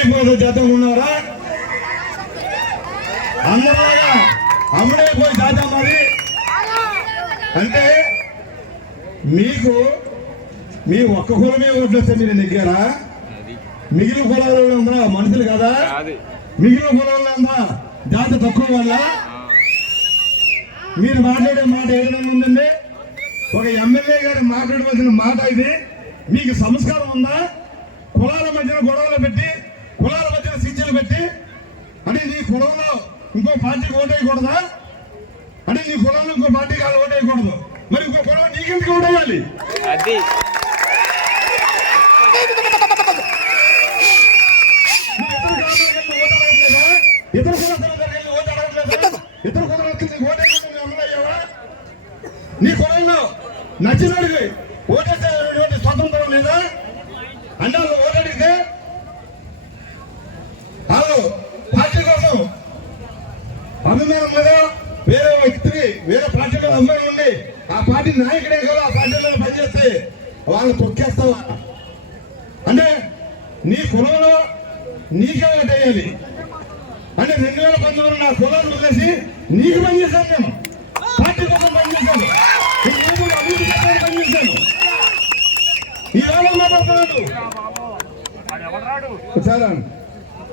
అమ్ముడైపోయిన జాతం ఉన్నారా? అందరిలాగా అమ్ముడైపోయి జాతం మరి? అంటే మీకు మీ ఒక్క కులమే ఓట్లు వస్తే మీరు నెగ్గారా? మిగిలిన కులాలలో ఉందా మనుషులు కదా? మిగిలిన కులాల్లో ఉందా జాతి తక్కువ వల్ల మీరు మాట్లాడే మాట ఏదైనా ఉందండి? ఒక ఎమ్మెల్యే గారు మాట్లాడవలసిన మాట ఇది. మీకు సంస్కారం ఉందా? కులాల మధ్యన గొడవలు పెట్టి కులాల మధ్యన శిక్షలు పెట్టి అంటే నీ కులంలో ఇంకో పార్టీకి ఓటేయకూడదా అంటే నీ కులంలో ఇంకో పార్టీకి వాళ్ళు ఓటేయకూడదు మరి ఇంకో కులం నీకెందుకు ఓటేయాలి అది. ఇతర ఓటు దగ్గరికి ఓటు? ఇతర వెళ్ళి ఓటేయకుండా నువ్వు ఎమ్మెల్యేవా? నీ కులంలో నచ్చినడికి ఓటేసేటువంటి స్వతంత్రం లేదా? అంటే వాళ్ళు పార్టీ కోసం అభిమానం మీద వేరే వ్యక్తికి వేరే పార్టీలో అభిమానం ఉండి ఆ పార్టీ నాయకుడే కదా ఆ పార్టీలో పనిచేస్తే వాళ్ళు తొక్కేస్తావా? అంటే నీ కులంలో నీకే ఓటేయాలి అంటే రెండు వేల పంతొమ్మిది నా కులాన్ని వదిలేసి నీకు పనిచేశాను నేను. పార్టీ కోసం పనిచేశాను. ఈ ఊరు అభివృద్ధి చేయడానికి పనిచేశాను. ఈ వేళ మాట్లాడుతున్నాను చాలా